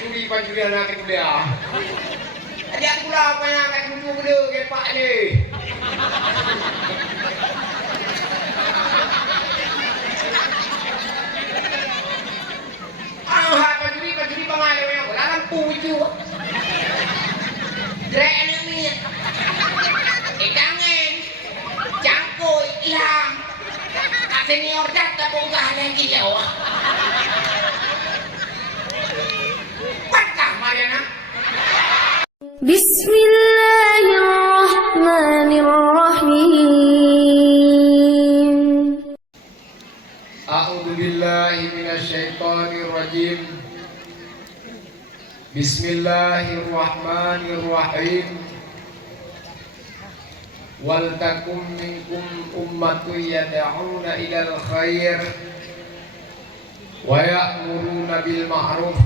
curi anak kuda. Jadi aku lah apa yang akan cucu kuda ke pak ni. Pajuri pangalan yang lalang puju. Drek ni. Jangan cangkoi hilang. Kak senior dah tak bonggah yang kilau. Patah Mariana. Bismillahirrahmanirrahim. A'udzu billahi minasyaitonir rajim. Bismillahirrahmanirrahim. Wal takum minkum ummatun yad'una ilal khair wa ya'muruna bil ma'ruf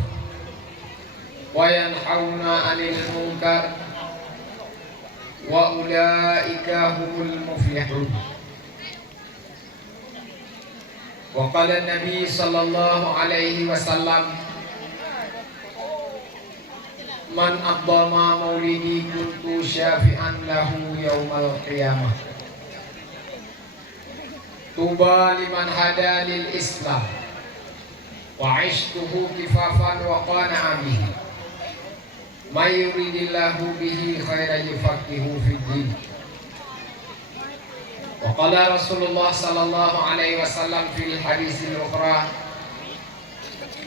wa yanhauna 'anil munkar wa ulaika humul muflihun. Wa qala an-nabi sallallahu alaihi wasallam, man abdama maulidi kuntu syafi'an lahu yaumal qiyamah. Tuba liman hada lil islam wa ishtuhu kifafan wa qana'a bihi. May yuridillahu bihi khairan yufaqihu fid din. Wa qala Rasulullah sallallahu alaihi wasallam fil haditsil ukhra,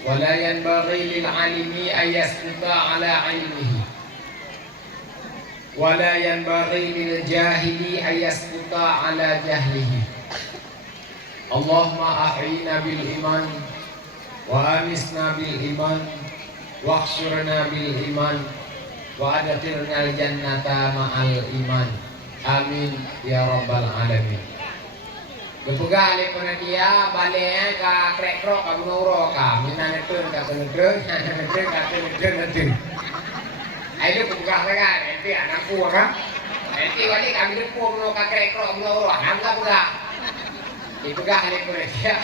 wala yanbaghi lil alimi an yasquta ala ilmihi wala yanbaghi lil jahili an yasquta ala jahlihi. Allahumma ahyina bil iman wa amisna bil iman wa khshurna bil iman wa adkhilna al jannata ma'al iman. Amin ya rabbal alamin. Kepuga ale penadia bale ka krekro ka nuro ka minanetun ka tenedreun tenedreun. Ayo kepuga ka enti anakku ka. Enti wali kami depu no ka krekro nuro hangga puga. Kepuga ale penadia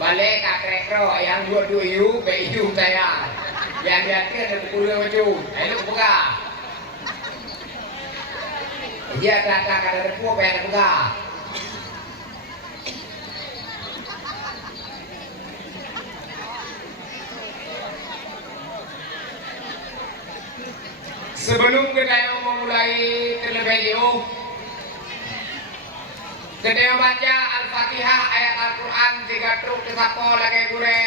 bale ka krekro yang dua yu be yu saya. Yang dia ada pukul maju. Ayo kepuga. Dia kata kada depu be kepuga. Sebelum kita memulai terlebih jauh, kita baca Al-Fatihah ayat Al-Quran 3 truk kesapo lagi gure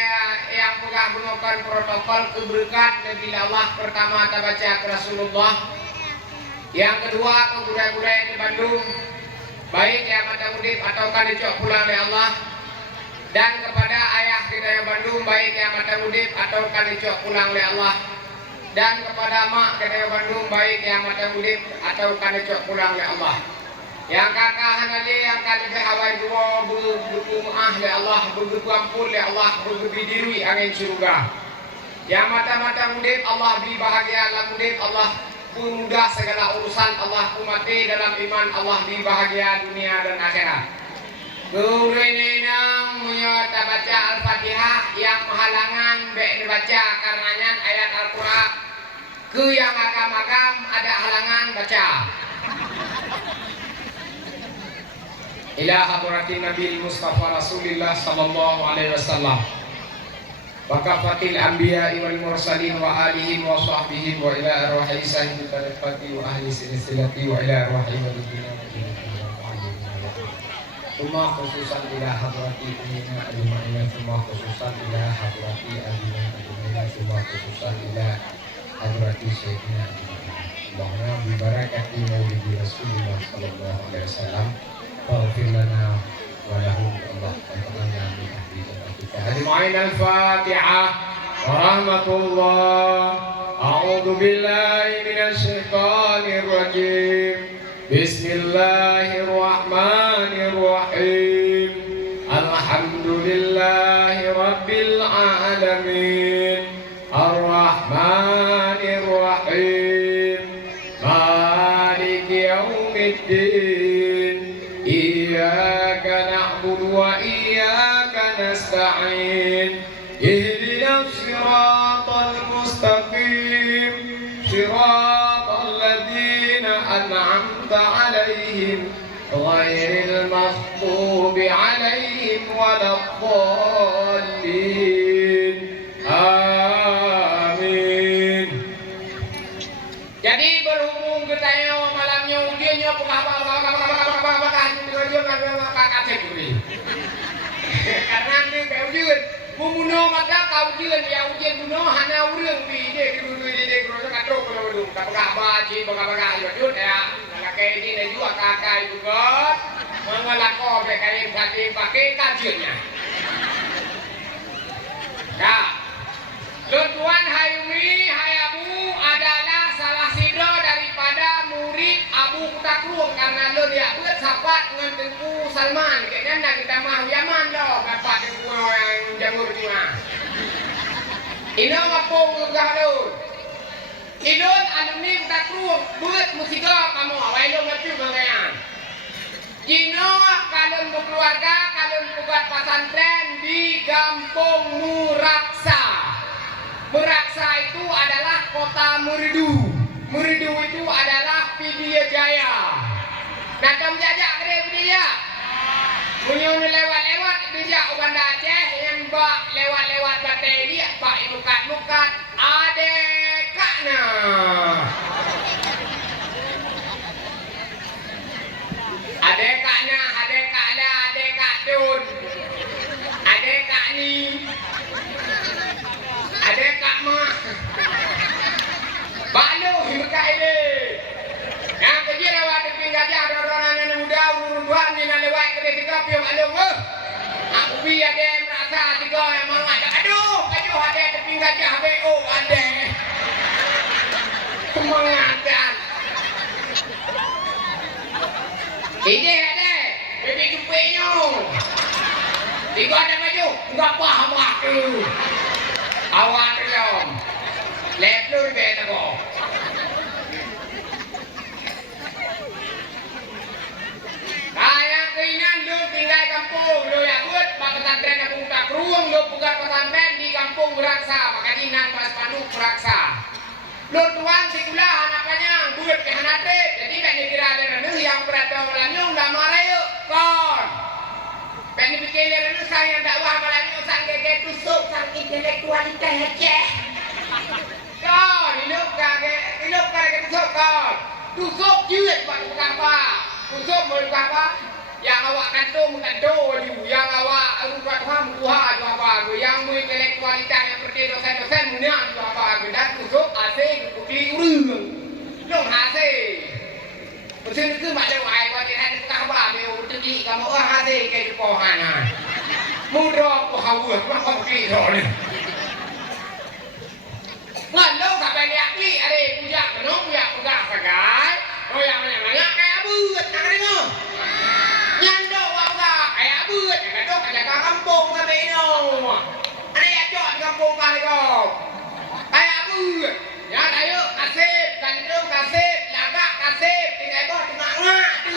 yang pegang gunakan protokol keberkat bila Allah. Pertama kita baca ke Rasulullah, yang kedua ke gure-gure di Bandung, baik yang mata udip atau kan dicok pulang oleh Allah, dan kepada ayah kita yang Bandung, baik yang mata udip atau kan dicok pulang oleh Allah, dan kepada mak kita yang Bandung, baik yang mata udip atau kan dicok pulang oleh Allah. Yang kakak hanali yang kali behawai dua berkumah oleh Allah, berkumpul oleh Allah, berbidiri angin surga. Yang mata-mata udip Allah beri bahagia dalam udip, Allah mudah segala urusan, Allah umati dalam iman, Allah beri bahagia dunia dan akhirat. Kurinenang menyata baca Al-Fatihah yang menghalangan baik dibaca karenanya ayat Al-Quran. Ke yang agam-agam ada halangan baca. Ila hadratin Nabi Mustafa Rasulullah sallallahu alaihi wasallam. Wa kafatil anbiya'i wal mursalin wa alihim wa sahbihim wa ila arwahi sayyidil tariqati wa ahli silsilati wa ila arwahi walidina Tuma khususan ila hadrati umina ajma'ina, tuma khususan ila hadrati abina ajma'ina, tuma khususan ila hadrati sayyidina Allahumma bibarakati maulidi Rasulullah sallallahu alaihi wasallam waghfir lana wa lahum Allah ta'ala min ahli jannatika. Ajma'in al-Fatihah wa rahmatullah. A'udzu billahi minasy syaithanir rajim. Bismillahirrahmanirrahim. Alhamdulillahi rabbil alamin. Ar-Rahmanir Rahim. Maliki yaumiddin. Iyyaka na'budu wa iyyaka nasta'in. Ihdinas siratal mustaqim. الضالين Amin. Jadi berhubung kita malamnya ujiannya karena nanti kau ujian membunuh maka kau ujian ya ujian bunuh hanya urang di dulu di kerja katrok kalau tak baca baca jujur ya kalau kayak ini juga kakak juga mengelakon kayak pakai kajiannya. Ya. Tuan Hayumi Hayabu adalah salah sidro daripada murid Abu Kutakrung karena lo dia buat sahabat dengan Tengku Salman kayaknya nak kita mah Yaman loh dapat Tengku yang jamur cuma ini ngapung juga lo idon alumni Kutakrung buat musika kamu awal lo ngerti bagaimana Jino kalian berkeluarga kalian buat pesantren di Kampung Muraksa. Muraksa itu adalah kota Meridu. Meridu itu adalah Pidijaya Jaya. Datang jajak ke dia. Punya lewat-lewat dijak Banda Aceh yang bak lewat-lewat batai dia bak lukat-lukat adekakna. Adekaknya, adekak Tun, adekak ni, adekak mah, balu hibukai le. Yang kerja lewat di pinggir gajah ada orang yang muda urun-uruan ni nak lewat ke tiga pion malu. Aku bi ada merasa tiga yang mau ada. Aduh ada di pinggir gajah BO ada. Semangat. Ini ada, bebek jumpenyo. Tiga ada maju, enggak paham waktu. Awak belum. Leplur beta kok. Kayak keinginan lu tinggal kampung, lu ya buat pesantren Abu Kutakrung, lu buka pesantren di Kampung Muraksa, makanya nan pas Pandu Muraksa. Lu tuan sikulah anaknya buat ke hanate, jadi kan dikira ada yang berada malamnya enggak marah yuk, kon. Pengen bikin lerenu saya dakwah malamnya sang gege tusuk sang intelektualitas aja. Kon, ilok kage tusuk kon. Tusuk juit buat apa? Tusuk mau apa? Yang awak kantung yang awak rupa paham kuha apa? Yang mau intelektualitas yang seperti dosen-dosen punya apa? Dan tusuk asing kukli urung. Long hasil. Mesin itu macam ai buat dia ada kabar dia utuki kamu hasil ke pohana. Mudah pohau apa kukli ni. Ngalo sampai dia kli ada puja kenong puja puja sagai. Oh yang banyak kayak buat nak dengar. Nyando apa kayak buat kadang kerja kampung sampai no. Ada yang jod kampung kali kau. Kayak buat. Ya ayo kasih, kandung kasih, lagak kasih, tinggal bos tengah ngak tu.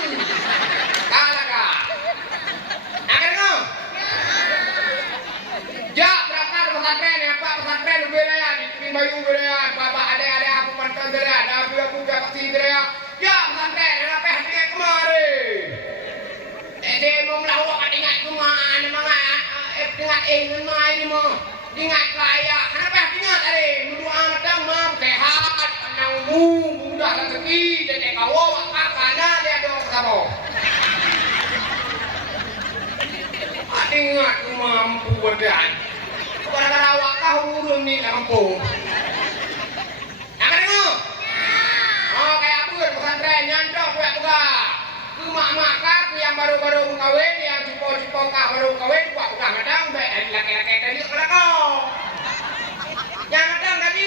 Kalagak. Nak dengar? Jak berangkat pesantren ya Pak pesantren beraya di Pin Bayu beraya bapak ada aku pantau beraya ada aku gak pasti beraya ya pesantren apa hati kemari mau melawak ingat kemana mana ingat main ni mau ingat kaya kenapa ingat ada berdoa matang mau sehat panjang mudah rezeki jadi kau karena dia doa sama ingat mampu badan gara-gara awak kau urung ni kampung. Nak dengar? Oh kayak apa pesantren nyantok buat buka. Ku mak-mak kau yang baru-baru kawin yang cupo-cupo kau baru kawin buat buka kadang baik dari laki-laki tadi kalau kau. Yang kadang tadi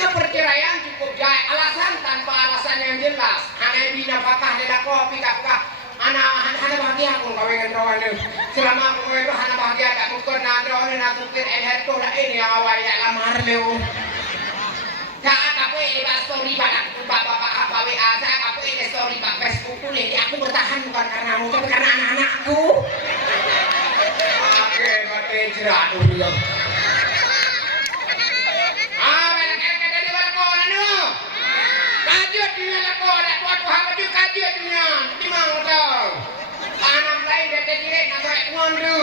keperceraian cukup jaya alasan tanpa alasan yang jelas. Hanya bina pakah dia kopi tak buka. Anak bahagia pun kau ingin rawan ni. Selama aku itu anak bahagia tak mungkin ada orang nak tukar elherto lah ini yang awal yang lamar leu. Tak apa ini bas story badak bapak apa WA saya apa ini story bak Facebook tu ni aku bertahan bukan karena mu tapi karena anak-anakku. Oke, mati jerat tu dia. Kata dia badak kau ni. Kajian dunia lah kau dah buat Muhammad tu kajian dunia. Di mana tahu? Anak lain dia terjerit nak buat ngondu.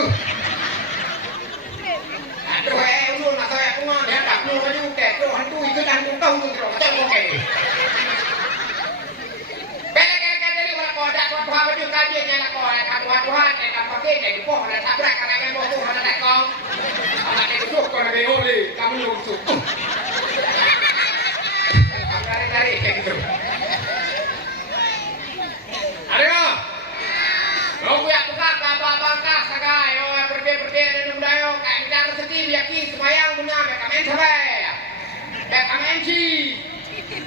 tahu gitu, macam oke. Bela dari orang kodak Tuhan baju kajian yang nak kodak Tuhan yang pakai dari poh dan tabrak karena yang boh ada tak kau. Anak dia besok kau nak oleh kamu lusuh. Tarik kayak gitu. Ada nggak? Lo punya tukar bangka sagai, oh berde dan dayo kayak kita rezeki yakin semayang punya kamen sampai, kamen si.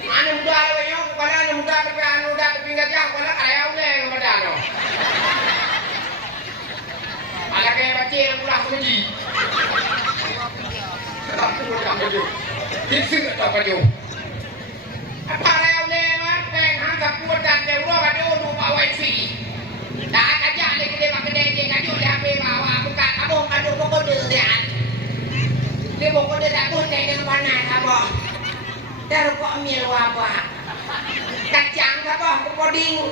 Anu muda lo yo, kalau anu muda tapi nggak jauh, kalau ayah udah yang muda lo. Ada kayak baca yang pulang suci. Tak perlu tak baju. Kisah tak baju. Apa ayah udah mah, peng hantar kuat dan jauh ada dulu bawa isi. Dah kerja lagi dia pakai dia ngajuk dia HP bawa buka abang kado kode dia. Dia bawa kode tak pun dengan panas abang. Taruh kok mil apa? Kacang apa? Koding.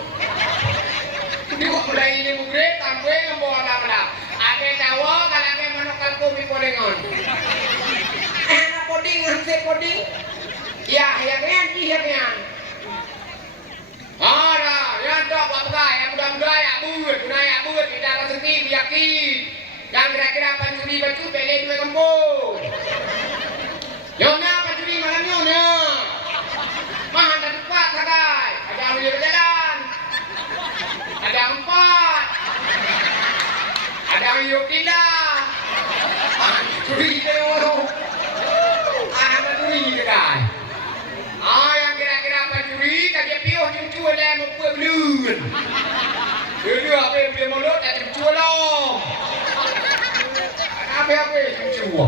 Dia kok mulai ini mugre tambah ngembawa dah. Ake tawa kalau ake manukal kopi kodengon. Koding ngasih koding. Ya, yang ada, yang tak apa yang mudah-mudah ya buat, tidak rezeki yakin. Yang kira-kira pancuri baju beli dua kampung. Nyonya pancuri malam nyonya. Mahan dan empat sagai, ada yang berjalan, ada yang empat, ada yang yuk pindah. Pancuri deh orang, ada curi sagai. Yang kira-kira pancuri kaji piuh cucu ada yang belum. Dia apa dia mulut tak cucu long. Apa cucu.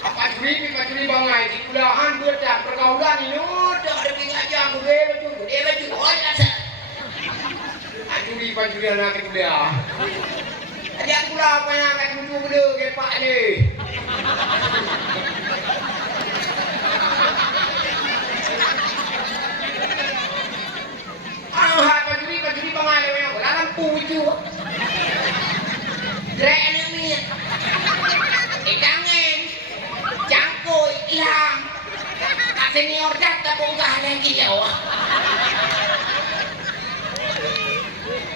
Pancuri bangai di kulahan berdak pergaulan ini dah ada pengajar baju oh ya. Pancuri anak kuliah. Dia kuliah apa yang akan cucu gede ke pak ni. Pancuri bangai yang dalam puju. Drenami. Ikangen. Cangkoi ilang. Kak senior data bongkah yang kiau.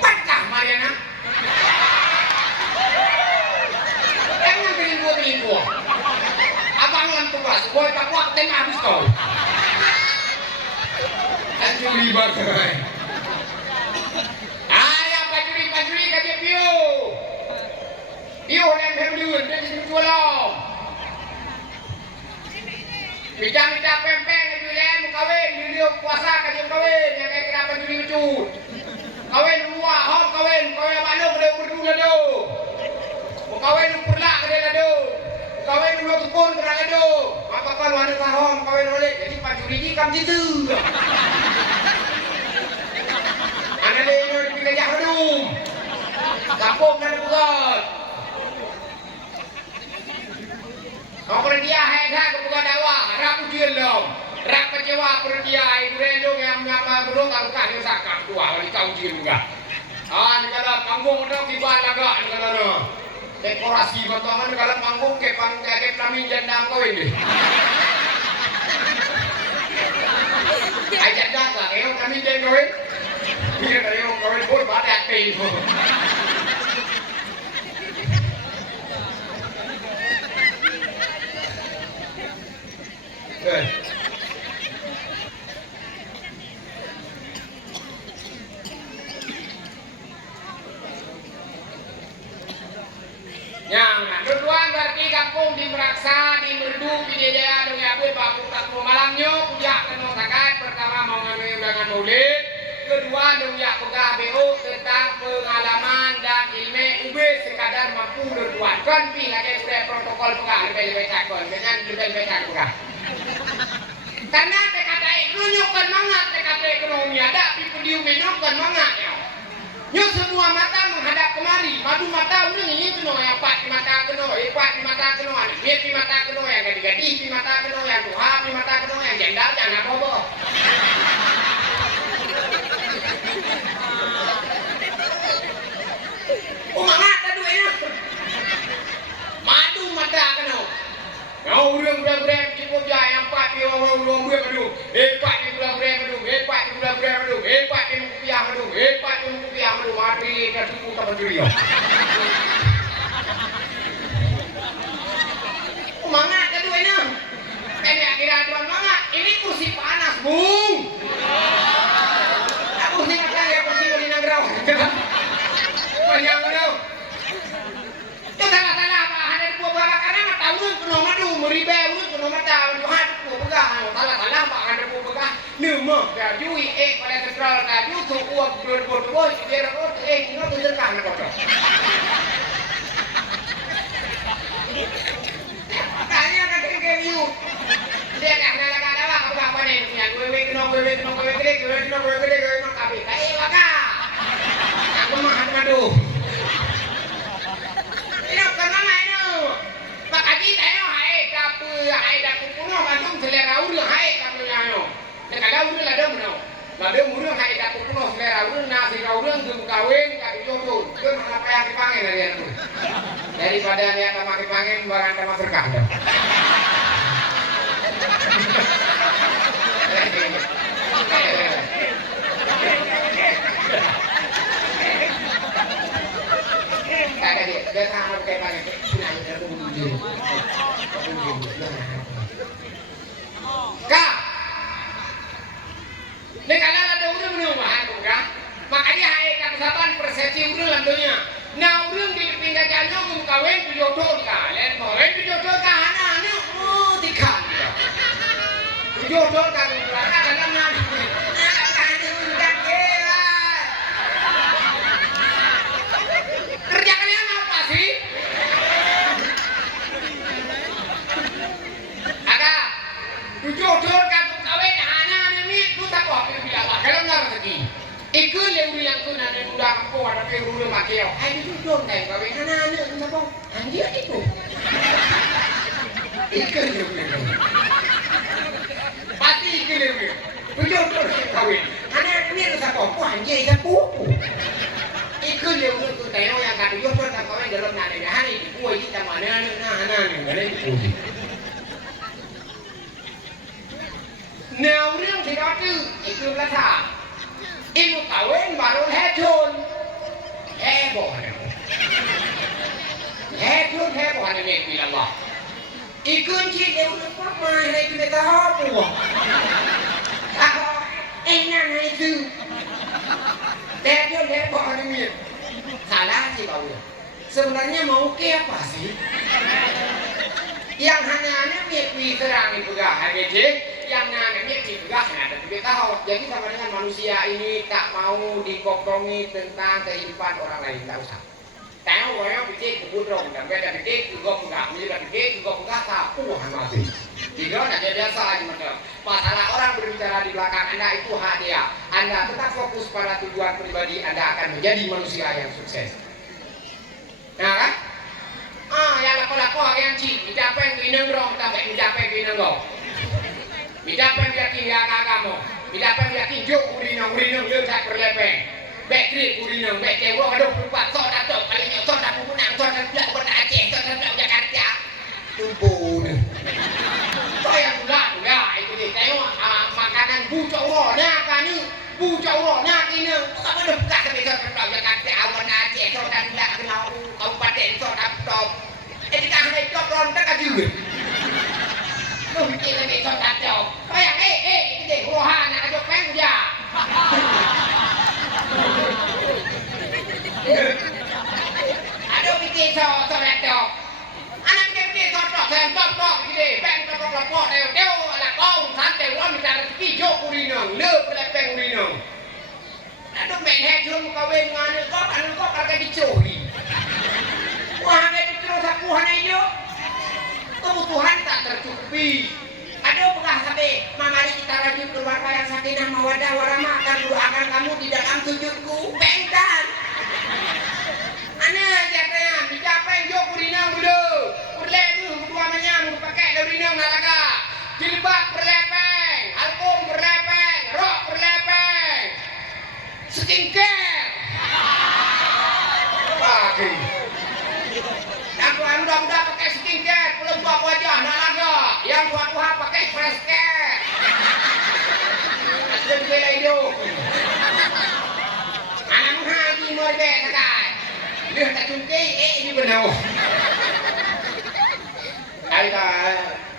Patah Mariana. Jangan teringgu. Abang lan tugas, boy tak kuat tema habis kau. Anjing libat kai. Ayah pancuri kaje piu. Piu yang hemdun dan jualan. Bijak pempeng jualan kawin dia puasa kaje kawin yang kayak kira pancuri lucut. Kawin luar, hom kawin balok dia berdua do. Kawin pulak dia do. Kawin lu tukun kena do. Apa kan wanita hom kawin oleh jadi pancuri ni kam situ. Ana dia di pinggir jahdum. Kampung dan bukan. Kau dia hai bukan dakwah, rak ujian dong. Rak kecewa dia ibu rendong yang menyapa burung kalau kan sakap dua kali kau ujian juga. Negara panggung udah tiba laga negara dekorasi potongan negara panggung ke pelamin jandang kau ini. Ajak dagang, kami jandang kau. Dia dari orang kawin pun badak pin. Yang kedua berarti kampung di Meraksa, di Merdu, di Dedea, di Abu Bapu, Takmu Malamnya, puja kenal sakat pertama mau ngambil undangan maulid. Kedua dunia pegah BO tentang pengalaman dan ilmu UB sekadar mampu berbuat kan pi lagi sudah protokol pegah lebih takon dengan lebih pegah karena TKT menunjukkan mangat TKT ekonomi ada di pendium menunjukkan mangat ya nyo semua mata menghadap kemari madu mata udah ini keno yang pak di mata keno pak di mata keno ada di mata keno yang gadi-gadi di mata keno yang duha di mata keno yang jendal jangan bobo. Umangat ada duitnya. Madu mata kena. Yang urang-urang cukup jaya 4 orang pencurian. Mangga kedua ini. Ini akhirnya dua mangga. Ini kursi panas, Bung. Kursi macam ya kursi di Nagrau. Panjang betul. Itu salah-salah apa? Ada dua bapak karena tahu kuno madu meribau kuno mata Tuhan dua begah. Salah-salah pak ada dua begah. Nama kaju pada sentral kaju tu uap dua biar kita tu terkan kotor. Makanya kan review. Dia kan ada apa nih? Yang gue kena tapi kayak maka. Aku mah aduh. Ini karena ini. Pak Haji tayo hai dapur kuno bandung selera urang hai kapunya yo. Nek ada urang ada meno. Lade urang hai dapur kuno selera urang nasi urang jeung kawin ka dijodoh. Keun apa yang dipanggil dari anu. Daripada niat make pangen barang sama berkah. Ada dia sama kayak pangen. Kak, ini kalian ada urang menumahan bukan? Makanya hai katakan persepsi urang landonya. Nah urang di pinggir jalan kawin dijodoh kalian, kawin dijodoh kahanan, tikan. Dijodoh kan berada dalam nadi. Kerja kalian apa sih? Agak dijodoh kan kawin kahanan ini tu tak kau bilang kalau nggak rezeki. Ikut lewat yang tu nanti udah aku ada perlu makiau. Hai dijodoh kan kawin kahanan itu apa? Anjir itu. Ikut lewat. Pasti ikut lewat. Dijodoh kawin. Anak ni tu tak kau anjir itu pupu. Ikut lewat tu tayo yang kata dijodoh kan kawin dalam nanti hari itu kau kita mana ni mana itu. Nào riêng thì đó chứ, chỉ cứ là thả. Im một tàu em bà luôn hét chôn. Hét bỏ này. Hét chôn hét bỏ này mình vì là bỏ. Ý cơn chị đều được phát mai này người ta hót bùa. Ta hót, anh nàng hay dư. Hét chôn hét bỏ này mình. Thả ra thì bảo được. Sebenarnya mau ke apa sih? Yang hanya mimpi terang itu gak HGJ. Yang namanya juga ada kita tahu. Jadi sama dengan manusia ini tak mau dikokongi tentang kehidupan orang lain, tak usah. Tahu orang pikir kebudrong dan beda pikir juga enggak, juga pikir juga enggak sapu mati. Tidak ada biasa aja macam. Masalah orang berbicara di belakang Anda itu hak dia. Anda tetap fokus pada tujuan pribadi, Anda akan menjadi manusia yang sukses. Nah kan? Yang lako-lako yang cik, mencapai pinang rong sampai mencapai pinang rong. Midapan yakin ya kamu, midapan yakin jo urinong yo tak berlepeng, backri urinong, back kewo aduh lupa sok datuk kali nyok sok dapat menang sok dapat kota Aceh sok dapat Jakarta, tumpul. Saya pula itu dia tengok makanan bucauronya kan ni, bucauronya ini, apa dah buka sampai sok dapat Jakarta, awan Aceh sok dapat kenal kabupaten sok dapat, kita hendak top rontak aja. Lu bikin lebih contak jauh. Kayak ini rohan nak ajak peng dia. Aduh bikin contak jauh. Anak bikin contak gini. Peng contak deo anak kau santai orang minta rezeki jok urinang, le pelepeng urinang. Aduh main hejum kawin ngane kok kagak dicuri. Wah ada diterus aku hanya yo. Kebutuhan tak tercukupi. Aduh pegah sampai mamari kita rajin keluarga yang sakinah mawadah warahmah akan doakan kamu di dalam sujudku. Bengkan. Ana jatanya dicapai jok urinang dulu. Berlebu berdua menyam pakai urinang nalaga. Jilbab berlepeng, album berlepeng, rok berlepeng. Skincare. Pakai. Yang muda-muda pakai skincare, pelembab wajah nalaga. Yang tua-tua pakai fresh care. Asal bela hidup. Anak haji morde sakai. Dia tak cungkih, ini benar. Aida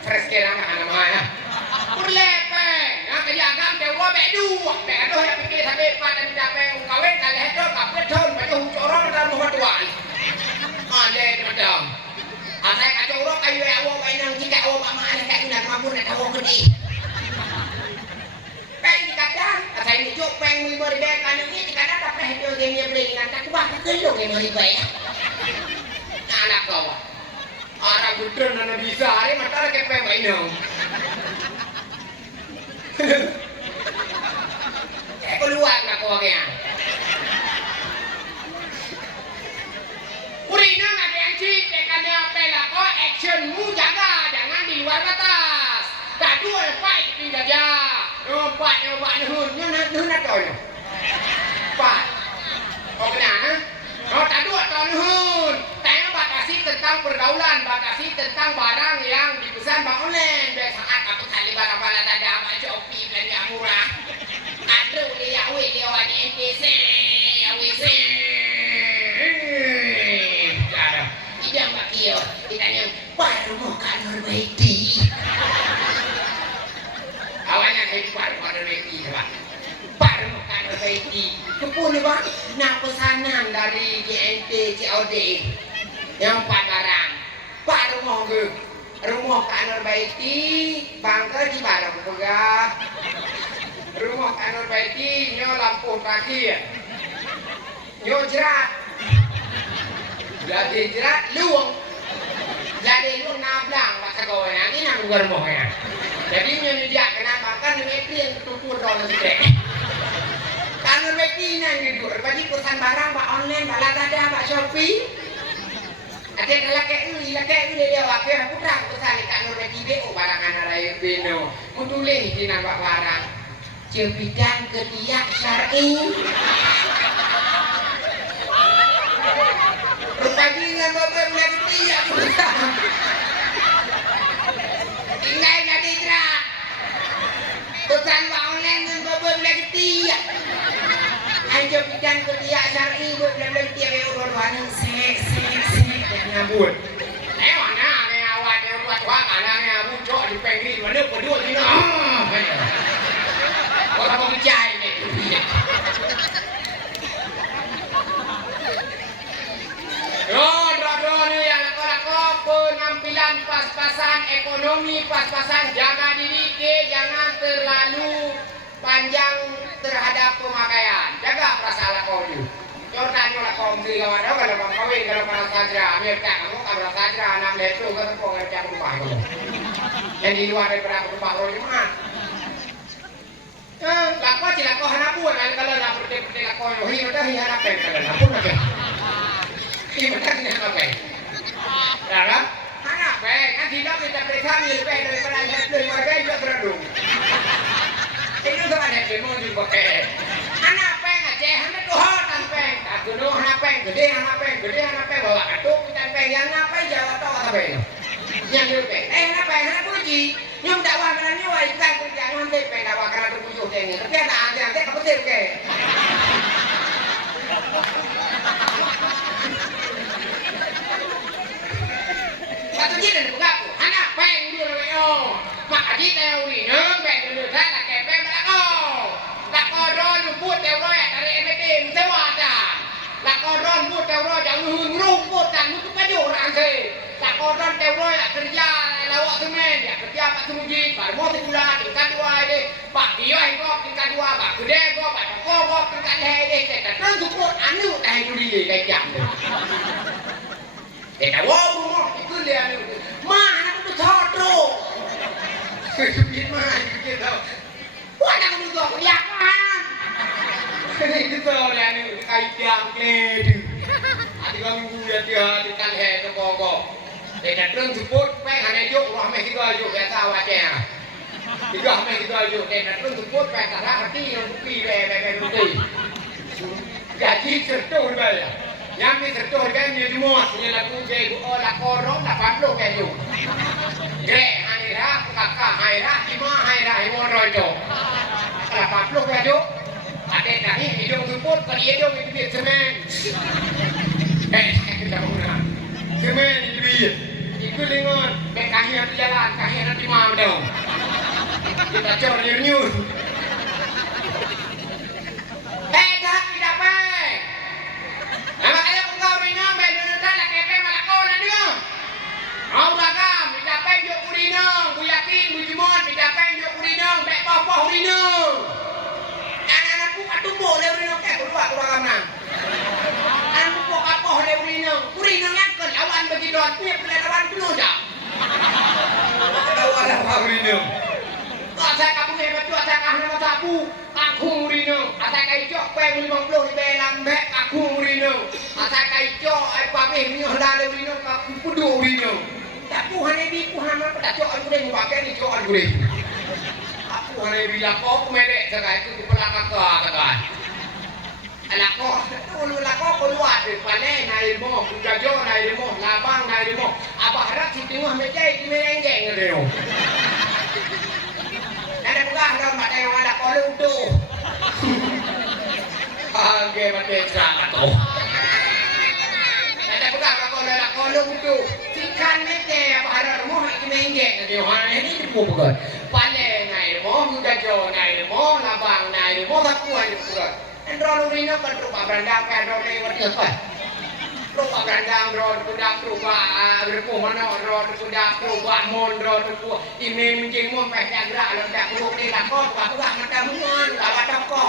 fresh ke nama nama ya. Kurlepe, nak kerja agam dewa bedu yang fikir sampai pada mencapai kawin kali itu kapet tahun baju corong dalam rumah tuan. Ada macam. Asal kacau orang kayu awak mainan jika awak mama ada kayu nak mampu nak awak gede. Peng dikatakan, asal ini cuk peng mulai berdekat ini jika nak tak pernah dia game beli dengan tak kubah kelong yang mulai bayar. Anak kau. Orang gudun mana bisa, hari mata lagi peng mainan. Keluar nak kau yang. Urina ada yang cip, dekanya pela kau actionmu jaga, jangan di luar batas. Tak dua fight di gajah, lompat nun nak kau ni. Fight, kau kenal? Kau tak dua tahun nun. Tanya batasi tentang pergaulan, batasi tentang barang yang dipesan online. Biasaan aku kali barang-barang ada apa Shopee belanja murah. Aduh dia lewat NPC, WC. Tidak makio, ditanya baru mau kantor baiti. Awalnya saya baru kantor baiti, pak. Baru mau kantor baiti. Kepun pak, nak pesanan dari GNT COD yang 4 barang. Baru mau ke rumah kantor baiti, bangka di barang pegah. Rumah kantor baiti, nyo lampu terakhir, nyo jerat. Jadi jerat luang, jadi luang nablang bahasa kau yang ini nak germoh ya. Jadi menyediakan kenapa kan metri yang tutur dalam sedek. Kalau metri yang gitu, bagi pesan barang pak online, pak Lazada, pak Shopee. Ada lelaki dia wakil aku terang pesan di kantor metri BO barangan ada beno. Mutuling di nampak barang, cepitan ketiak syar'i. Pagi dengan bapak mulai ketiak tinggal jadi jerat pesan pak online dengan bapak mulai ketiak ayo pidan ketiak syar'i buat mulai ketiak yang urut-urutan sek yang ngabut mana yang awak yang urut-urutan ada yang bucok di pengri mana pedul ni kau tak mau kecai ni penampilan pas-pasan ekonomi, pas-pasan jaga diri, jangan terlalu panjang terhadap pemakaian. Jaga perasaan kau dulu. Jordan nyola kau mesti kawan dah kalau kau kawin kalau para sajra, mereka kamu kalau sajra anak letu kan kau ngerti rumah kamu. Yang di luar daripada rumah kau ni mana? Lakwa cila kau hanapuan kalau nak pergi lakwa yang hiu dah hiu hanapen kalau napun macam. Hiu dah hiu hanapen. Kan? Anak peng, kan tidak kita periksa peng daripada headline mereka juga beradu. Itu sama headline mau juga peng. Anak peng aja, anak tuh hotan peng. Tak gede anak peng, gede anak peng bawa katuk kita peng yang apa jawab tahu apa peng. Yang dia peng, anak peng anak puji. Nyum dakwah kerana nyawa ikan kerja nanti peng dakwah kerana terpujuk ini. Tapi ada kamu sih ke? Satu dia dan bukaku, anak peng dulu leyo, mak aji teo ni, neng peng dulu saya tak kepeng belakang, tak koron buat teo roya dari MT sewa dah, tak koron buat teo roya jangan rumput dan mutu baju orang sih, tak koron teo roya kerja lawak semen, ya kerja pak semuji, pak mau sebulan tingkat 2 deh, pak dia kok tingkat 2, pak gede kok, pak kok tingkat 2 deh, tak terus support anu dah dulu kayak jam. Kita wow, itu dia ni. Mana aku tu cotro. Sebut mana kita. Wah, nak aku tu aku yakan. Itu dia ni kait yang kedu. Adi kami dia di kalhe tu koko. Kita terus support, peng ada juk, wah mesti kita juk biasa wajah. Kita mesti kita juk. Kita terus support, peng tak ada kerti yang bukti bebe. Gaji serta berbayar. Yang ni tertuh kan ni semua punya lagu je la korong la pablo kan you. Gre haira kakak haira ima haira imo rojo. La pablo kan you. Ada dah ni hidung support kalau hidung itu dia semen. kita muna. Kemen ibit. Ikut lingon. Bek kahir di jalan, kahir nanti mam dong. Kita cor nyur. Dah tidak baik. Nama kaya kau rino, benar-benar lah kepe malako na dia. Au dagam, tidak baik jok urino, bu yakin, bu jumon, tidak baik jok urino, bek popo urino. Anak-anak buka tumbuk le urino ke, kedua kurang nang. Anak buka apa le urino, urino ngakon awan bagi don, punya pelawan penuh dah. Awan apa urino? Saya kamu hebat tu, saya kah nama sapu, aku urino. Saya kai cok peng 50 di belang bek, aku urino. Saya kai cok ai pape minyak lale urino, aku pudu urino. Tak puhan ebi puhan apa tak cok aku deng pakai ni cok aku deng. Aku hanya bilang kau medek sekai itu kepala kakak sekai. Anak kau, ulu lakau keluar dari panai naik mo, kujajo naik mo, labang naik mo. Apa harap si tengah mecai di merenggeng ada. Ada bukan dalam pada yang ada kolong tu. Angge mati cerah tu. Ada bukan kalau ada kolong tu. Sikan mecai apa harap mo di merenggeng ada. Orang ini cukup bukan. Panai naik mo, kujajo naik mo, labang naik mo, sapuan bukan. Enrol urino kan rupa berandang kan rol lewat apa? Rupa berandang rol kuda rupa berku mana rol kuda rupa mon rol rupa ini mungkin mon pecah gerak lalu tak perlu ni lakau aku tak macam mon lawat tokoh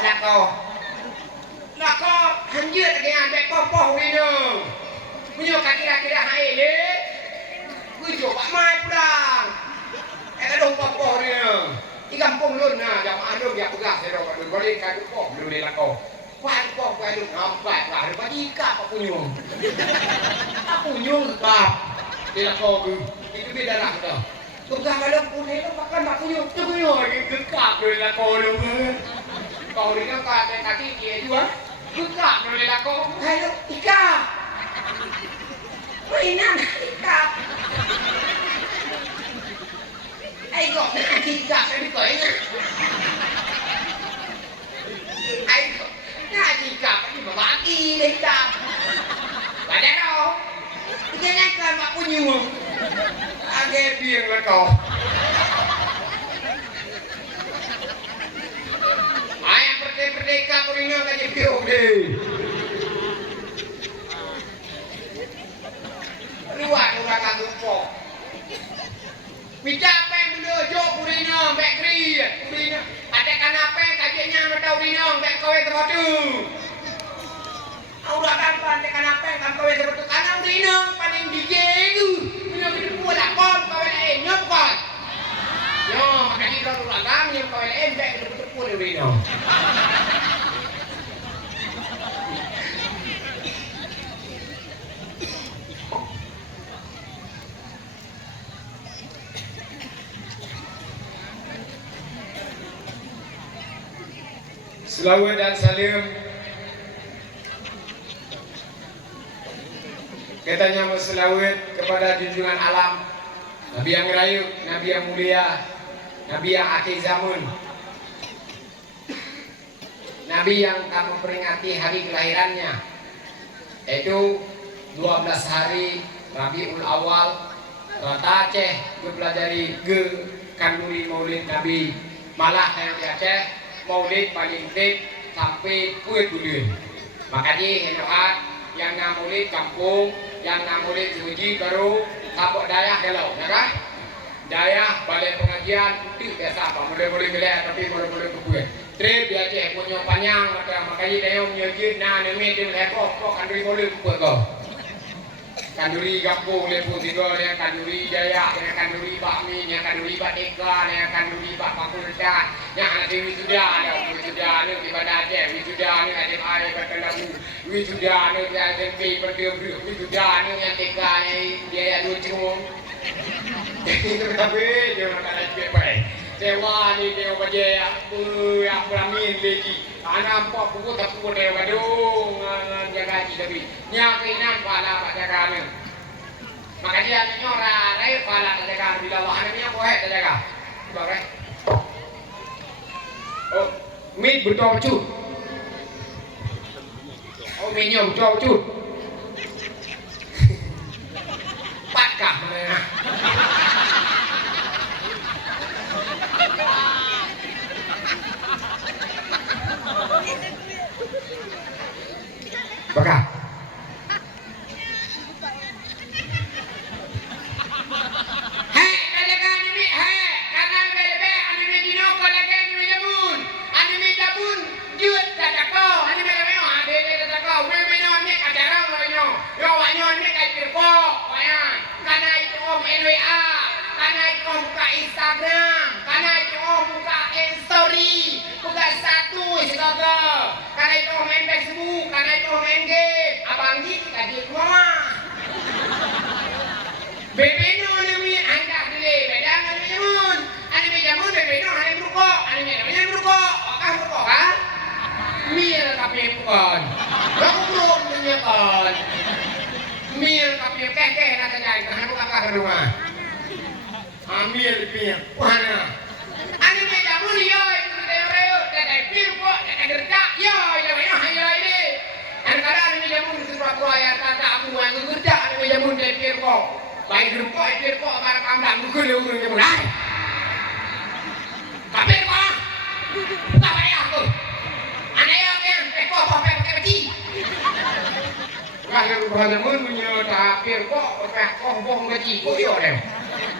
lakau hanjir lagi ambek popoh urino punya kira-kira hai le kujo pak mai pulang kadang popoh urino di kampung lun na jamaah lu dia pegang saya dah dulu balik kai pok dulu dia lakau pan pok kai lu nampak lah depan ikat apa punyung apa punyung kap dia lakau tu itu beda lah tu pegang kalau punai lu makan mak punyung tu punyung gekap dulu lakau lu kau ni kan kaki dia juga gekap dulu lakau hai lu ikat mainan ikat ai gọi là thịt gà cái quẩy này ai là thịt gà cái mà bán y đấy ta phải đấy đâu cái này cần mà có nhiều à nghe tiền là cầu ai merdeka Purino ka jepio deh luar orang kagupok Bicara apa yang benda jok Purino, bek kriat Purino. Ada kan apa yang kajiannya mata Purino, bek kowe terpadu. Aulah kan ada kan apa yang kan kowe terpadu. Karena Purino paling DJ itu. Purino itu buat lakon kowe lain nyop kon. Yo, makanya kita ulah kan nyop kowe lain bek terpadu Purino. Selawat dan salim katanya mau selawat kepada junjungan alam Nabi yang rayu, Nabi yang mulia, Nabi yang akhir zaman, Nabi yang tak memperingati hari kelahirannya, yaitu 12 hari Rabiul Awal. Kata Aceh mempelajari kandungi maulid Nabi, malah yang di Aceh maulid paling tek sampai kuat bulan. Makanya henohat yang maulid kampung, yang maulid suji baru kapok dayah galau, ya kan? Dayah balik pengajian putih biasa apa, boleh gelap tapi boleh kuat. Trip dia Aceh punya panjang, makanya dia menyajin nah nemi dia lepo kok kanduri boleh kuat kau. Kanduri kampung lepo tiga, yang kanduri dayah, yang kanduri bakmi, yang kanduri bateka, yang kanduri bak fakultas, yang ada wisuda, ada wisuda ni di Bandar Aceh, wisuda ni ada air berkelabu, wisuda ni ada tempe berdua, wisuda ni yang teka dia ada cuma. Itu tapi dia makan aja baik. Dewa ni dewa baja yang beramin lagi. Anak apa buku tak buku dewa dong jaga tapi nyakinan pala pak jaga ni. Makanya dia nyora rai pala jaga bila Allah ni yang boleh jaga. Boleh. Oh, mid betul cut. Oh, minyak betul cut. 4 kah mana? Bakal. Hei, kalakan ini, hei, kanan bebe, anime dino kalakan anime jabun, jut tatako, anime jabun, ada tatako, bebe no ni kajarang no, yo wanyo ni kaipirko, wayan, kana itu NWA, kana itu buka Instagram, kana itu buka story, buka status, gitu. Kana itu main Facebook, kana itu main game, abang ni kaji mama. Bebe no ni anda dulu, beda anime jamun bebe no anime rukok, anime rukok, okah rukok kan? Mil tapi bukan, aku belum menyekan. Mil tapi keke nak jadi, kan bukan kah rumah. Ambil pil, mana? Anime jamun yo, itu teo, tete pil kok, tete gerja, yo ini. Kadang-kadang anime jamun sesuatu ayat kata aku yang gerja, anime jamun tete pil kok. Baik rukuk, para kamdang mukul urung jamun. Hai. Kabeh kok. Tak payah aku. Ane yo kan, peko pakai peci. Kalau rukuk jamun punya tapir kok, peko bohong peci kok yo deh.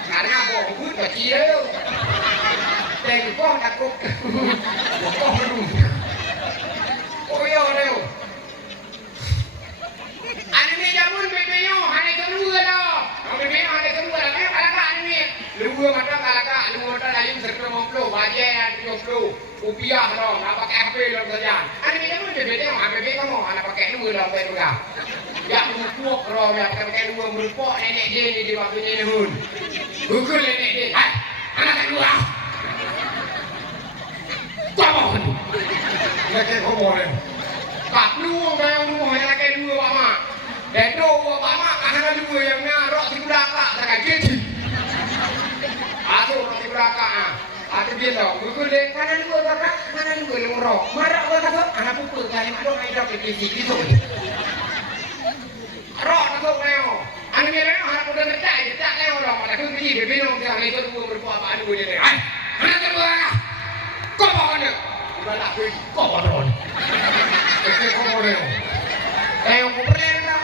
Karena bohong pun peci deh. Tapi kok takut. Kok belum. Oh yo deh. Anime jamun bebe yo, ane kedua dah. Bebe yo ane kedua dah. Ayo kalaka anime. Lu mata kalaka, lu mata layung serta moplo, bajet 70 rupiah dong. Nak pakai HP dong saja. Anime jamun bebe yo, bebe kamu anak pakai dua dong saya juga. Ya mukuk dong, ya pakai dua merupok nenek dia ni di waktunya ni hun. Gugul nenek dia. Hai, anak kedua. Kamu. Nak ke komor. Kak lu mau yang ke dua mama. Dan dua mama karena dua yang ngarok di belakang sangat jadi. Atuh di belakang. Atuh dia tahu. Gugul deh karena dua belakang mana dua yang ngarok. Marah gua kata anak pukul kali mak ai dak ke gitu. Rok tu leo. Anu leo anak udah ngetak leo dong. Ada tu beli bebino yang itu dua berbuat apa anu dia. Hai. Anak kedua. Kau bawa ni. Balak kau bawa ni. Kau bawa ni. Yang kuperlen dah.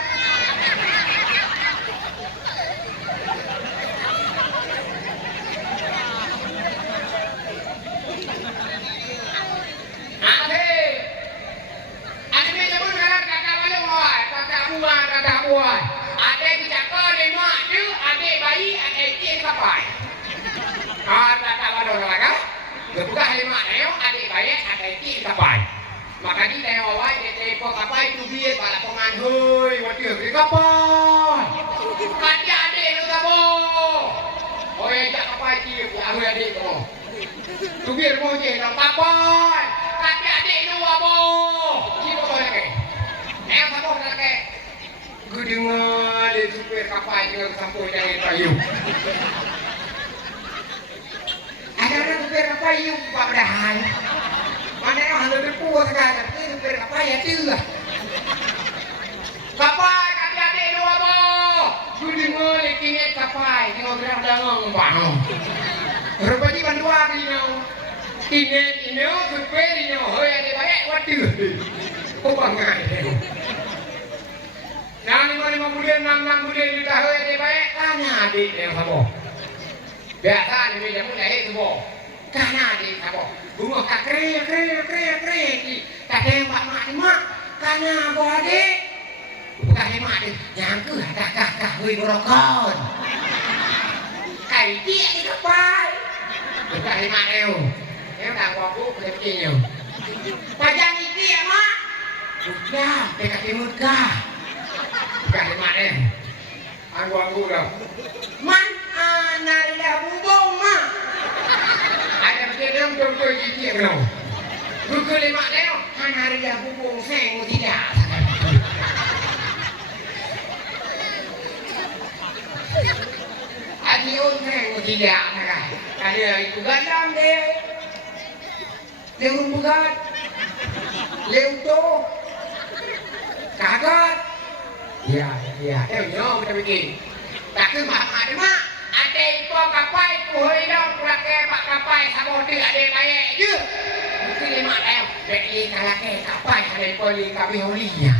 Kata buat. Ada bicara ni mak tu, ada bayi, ada ikan kapai. Kata waduh lagi. Kebuka mak ni, ada bayi, ada ikan kapai. Maka di daerah awal dia telepon kapai tu biar bala pengan hoi, waduh dia kapai. Kata adik tu kamu. Oh ya jak kapai dia, aku adik tu. Tu biar mau je nak kapai. Kata adik tu apa? Kita boleh ke? Kamu boleh ke? Gue dengar dia supir kapal dengan sampul jangan payung. Ada supir kapal payung pak dah. Mana yang hal berpuas kan? Tapi supir kapal ya tu. Kapal kaki adik lu apa? Gue dengar dia kini kapal tengok gerak dangang bang. Rupanya bandua di nau. Kini supir di nau. Hoi adik baik waduh. Oh bangai. Yang 5 bulan, 6 bulan di tahun yang baik, tanya adik yang sama. Biasa ni jamu lahir tu boh. Tanya adik sama. Bunga tak kre. Tak tembak mak. Tanya boh adik. Bukan hemat adik. Yang tu kah hui berokon. Kai dia di kapal. Bukan hemat dia. Yang tak aku boleh pergi. Pajang ini ya mak. Bukan, dekat timur kah? Bukan mak dia. Anggu dah. Man, nari dah bubong mak. Ada macam betul-betul gigi kau. Bukan mak dia. Nari dah bubong seng tidak. Adiun seng tidak nak. Ada itu gandam dia. Leu bugat. Leu tu. Kagat. Ya, kita bikin. Tapi ada mak, ada itu kapai kuhoi dong, kulake pak kapai sama tu ada layak je. Mungkin lima dah, beli kalake kapai ada poli kapi holinya.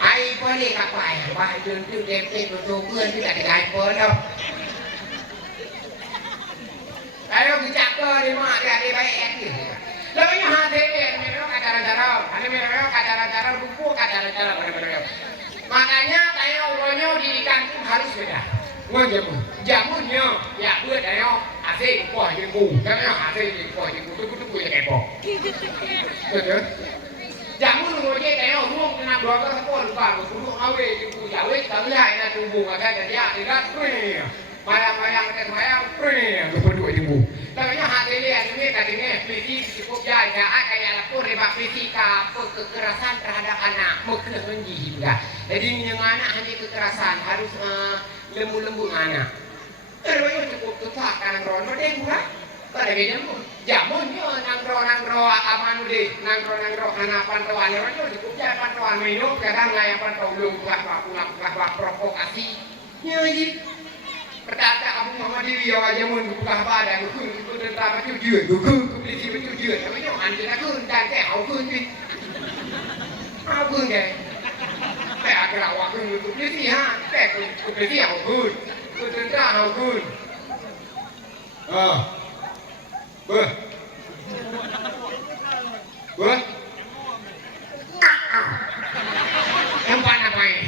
Ai poli kapai, bah tu depet tu pun tidak ada poli dong. Ayo kita ke lima ada baik je. Lalu hati dia, memang cara-cara, ada memang cara-cara buku, cara-cara benar-benar. Makanya tayo uronya didikan pun harus beda. Jamunya, ya buat tayo asing kuah jengku, karena asing kuah jengku tu kudu kepo. Betul? Jamun uronya tayo ruang kena dua kali sepuluh lupa, kudu awe jengku, awe tak lihat na tubuh kata dia tidak free. Mayang-mayang kata mayang free, tu berdua jengku. Makanya hati dia ini katanya fisik cukup jaga kayak lapor rebak fisika kekerasan terhadap anak mungkin menjadi juga. Jadi yang anak hanya kekerasan harus lembu-lembu anak. Terus cukup tutak kan ron deh bukan? Pada beda pun. Jamunnya nangro aman deh nangro anak pantauan orang cukup jaga pantauan minum kadang layak pantau belum pulang provokasi. Nyai pertata Abu Muhammad Dewi aja mun buka badan kun tentara tujuan kun polisi tujuan tapi yang anjir kun dan teh au kun pi au kun ke teh agak awak kun polisi ha teh polisi au kun tentara au kun ber yang mana main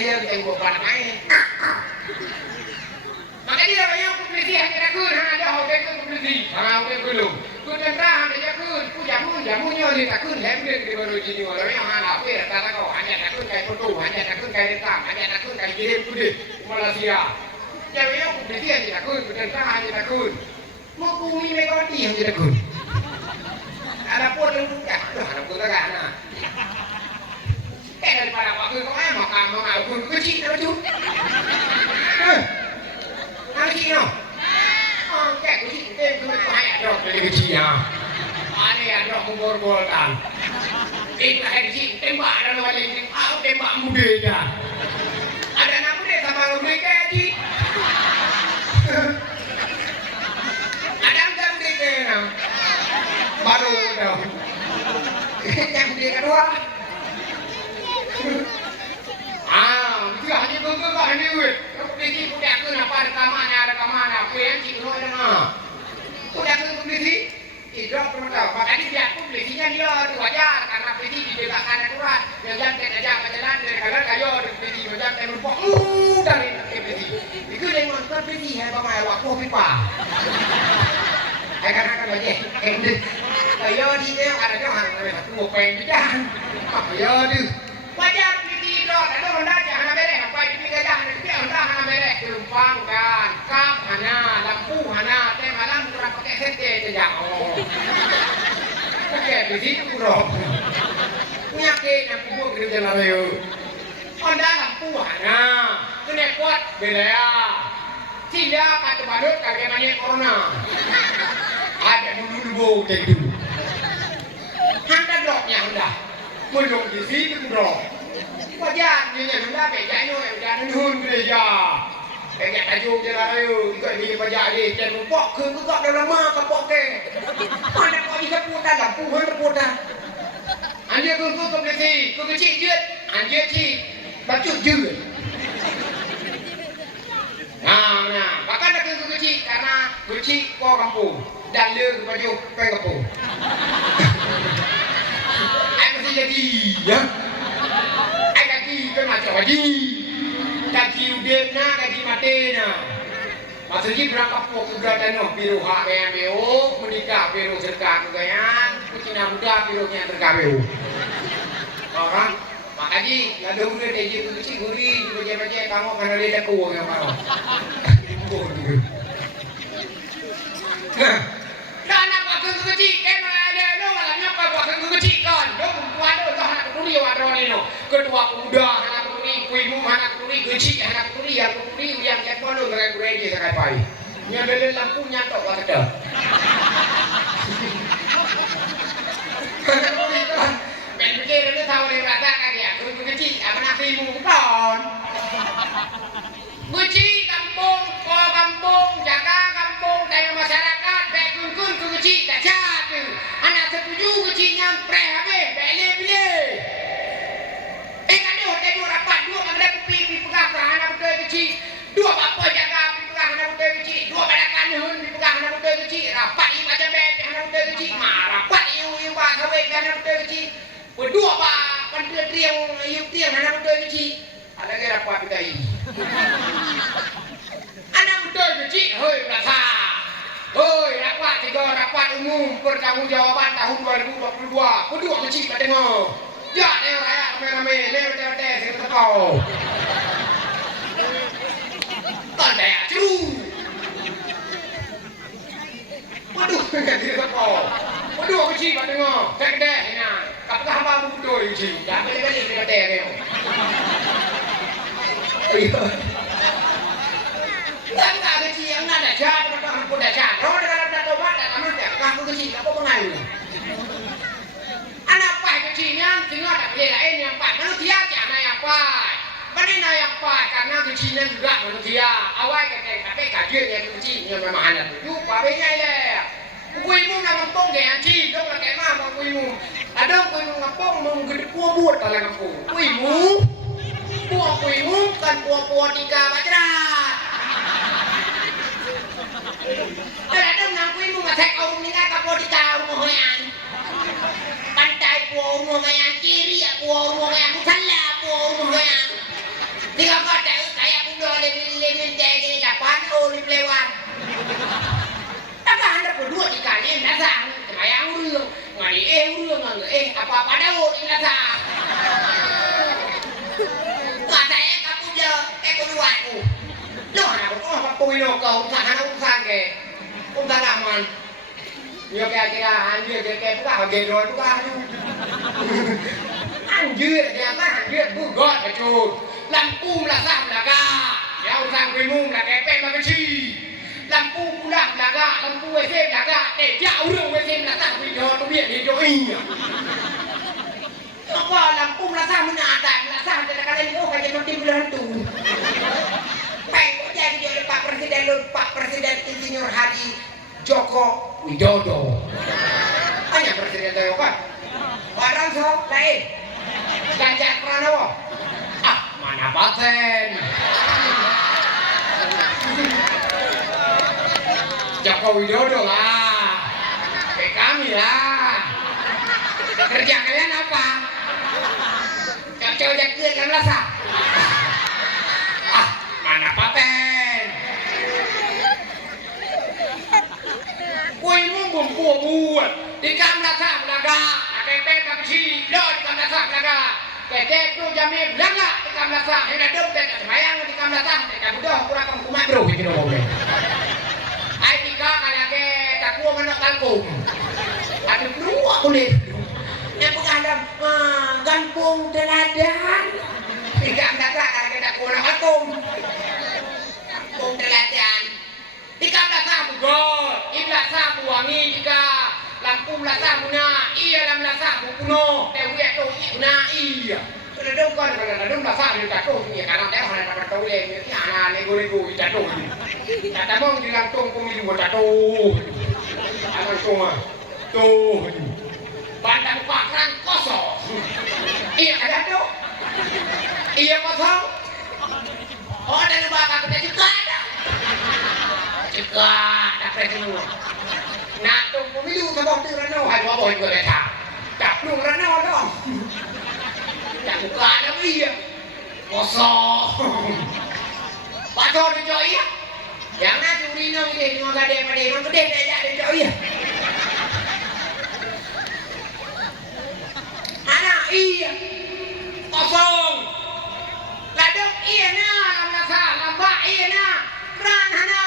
dia tengok pada main. Maka dia banyak publisi hanya kun, ada hotel tu publisi, hotel belum. Kun tentara hanya kun, jamunya dia tak kun, lembek di baru sini orang yang mana apa kata kau hanya tak kun kayak foto, hanya tak kun kayak rekam, hanya tak kun kayak kirim tu deh Malaysia. Dia banyak publisi hanya tak kun, tentara hanya tak kun. Mau bumi Megawati hanya tak kun. Ada pun yang bukan, ada pun tak ada. Daripada waktu kau makan pun kecil tu tu. Kecil no. Kayak kecil tu banyak dok dari kecil ya. Ada dok menggol-golkan. Ini kecil tembak ada lagi aku tembak muda dah. Ada anak muda sama muda kecil. Ada yang muda nak. Baru dah. Yang muda kedua. Itu hanya genggang hanya weh. Publisi budak tu nak rekaman, apa yang cikgu nak dengar. Budak tu publisi, tidak perlu tahu. Makanya dia publisinya dia tu wajar karena publisi dibebaskan aturan. Yang jangan ajak jalan dari kanan kayo publisi, yang jangan lupa dari publisi. Itu yang nonton publisi hai pamai waktu pipa. Hai kanan kayo je. Kayo di dia ada jangan ada tu peng bidan. Kayo tu wajar publisi dok, ada orang dah hana berek apa di gajah ni orang hana berek terumpang kan, kap hana, lampu hana, teh malam kurang pakai sente saja. Pakai publisi tu kurang. Nyake yang kubur kerja lalu. Onda lampu hana, kena kuat beda ya. Sila kata badut kagak nanya corona. Ada dulu kayak dulu. Handa drop yang dah. Menung di sini drop. Wajar ni yang dah bejak ni, bejak ni hun kerja. Bejak tajuk je lah you. Ikut ni bejak ni, jangan lupa ke kau dah lama kapok ke. Mana kau bisa putar lampu mana putar. Anjir kau publisi, kau kecil je, anjir cik, bacuk je. Nah, bahkan ada kau kecil karena kecil kau kampung dan dia baju kau kampung. Mesti jadi, ya. Gaji kan macam gaji. Gaji udepna, gaji matena. Maksudnya berangkat pok kegiatan no, biru hak BMBO, menikah biru serka kegayan, kucina muda birunya serka BMBO. Orang, makanya lalu udah dia jadi kecil gurih, baca-baca kamu karena dia dah kuat yang mana. Nah, anak waktu kecil, kan ada no, malahnya waktu kecil kan, no, perempuan no, anak kecil wadah ni no, kedua muda, anak kecil, kuimu, anak kecil, kecil, anak kecil, yang siapa no, mereka gereja sekarang pai, yang beli lampu nyatok lah sedap. kecil apa nak ibu bukan kecil kampung jaga kampung tengah masyarakat bekun kecil tak jatuh anak setuju kecil nyampre habis bele kan dia hotel dua rapat dua kan ada pipi pegang anak betul kecil dua bapa jaga pipi pegang anak betul kecil dua badakan hun pipi pegang anak betul kecil rapat ini macam bebe anak betul kecil rapat iu bah kawin anak betul kecil berdua bah pantai tiang anak betul kecil ada ke rapat kita ini anak betul kecil hoi berasa hoi rapat umum pertanggungjawaban tahun 2022 berdua kecil kat tengok ya dia raya rame-rame lewat-lewat saya tekau tak daya ceru waduh dia tekau berdua kecil kat tengok saya kedai nak kapkah hamba betul kecil dah balik-balik dia kata dia tak kecil yang ada jahat macam pun dah jahat kalau dalam dah tobat tak aman tak kamu kecil apa pengaruh anak pai kecilnya tengok tak boleh lain yang pai manusia jangan yang pai mana yang pai karena kecilnya juga manusia awal kata tapi kajian yang kecilnya memang anak tu apa beza dia kuimu nak kampung dia anci dong nak kemah kuimu ada kuimu kampung mau gede buat dalam kampung kuimu kan puak tiga macam ada nang kuimu ngatek orang ni kan puak tiga rumah hoyan pantai puak rumah hoyan kiri puak rumah hoyan salah puak rumah hoyan tiga kata saya pun dah lemin jadi lapan orang lewat tak ada berdua tiga ni nasang kemayang urung ngani urung apa-apa dah orang nasang katanya kamu je keluarku lo anak apa punya kau usaha ke usaha aman yo kira anjir ke buka gedor buka anjir dia kan anjir bugot betul lampu melasah belaga ya usaha kuimu belaga mak kecil lampu pulang belaga lampu WC belaga jauh urang WC melasah video tu dia di join apa lampu melasah mana ada melasah ada kalian oh kayak nanti bulan tu baik jadi oleh Pak Presiden Insinyur Haji Joko Widodo hanya Presiden Toyo kan barang so lain Ganjar Pranowo mana paten Joko Widodo lah kami lah kerja kalian apa cewek jalan kan rasa mana paten kuimu buat di kamar sah belaga KTP kecil lo di kamar sah belaga KTP tu jamnya belaga di kamar sah yang ada dompet sembayang di kamar sah tak butuh kurang kumat bro bikin boleh ai tiga kali ke tak kuat mana kalkum ada dua kulit yang pengadam kampung teladan tidak merasa kalau kita kurang atom kampung teladan tidak merasa bugot iblasa buangi jika lampu melasa guna iya lam melasa bukuno dewi itu guna iya sudah dong kan kalau dong melasa dia jatuh ni karena dia hanya dapat tahu dia ni anak nego jatuh kata mau bilang tong pemilu jatuh anak semua tuh bandang pakran kosong iya ada tuh iya kosong oh dan bakal kita juga ada dapat semua nah tuh pemilu sabang tu rano hai bawa juga dah tak lu rano dong tak buka ada iya kosong bacor di joy ya yang nak curi nong ni cuma gade pada orang gede dah di joy ya anak iya kosong ladok iya na lamasa lamba iya na keran hana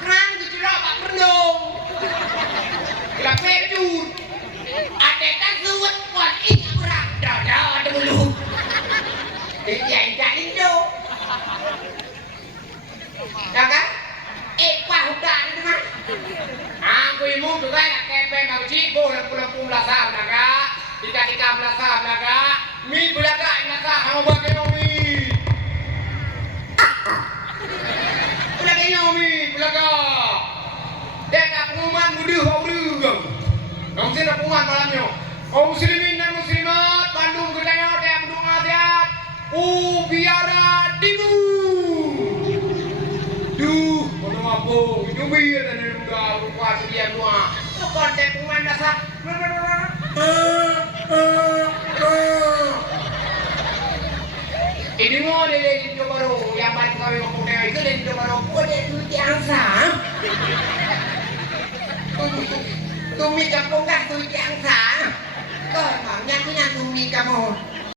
keran dijerok pak perdong gelap pejur ada tak suwet kuat iya berat dah dulu dijai Indo dah kan pak hutan itu mah aku imu juga nak kepen kau cibo lampu-lampu belasah naga Tika belasah belaga Mi belaga inaka hang bagai mi. Belaga mi belaga. Dek pengumuman mudah hauru gam. Kamu sih pengumuman malamnya. Kaum muslimin dan muslimat Bandung Gedayot yang Bandung Adat. Biara Dibu. Duh, kono mabung. Nyubi dan udah lupa sekian doa. Kok dek pengumuman dasar. Ini mau dari Indo baru yang balik kami ngomongnya itu dari Indo baru. Dari duit yang sah. Tumi kampung dah duit yang sah. Kau emangnya punya tumi kamu.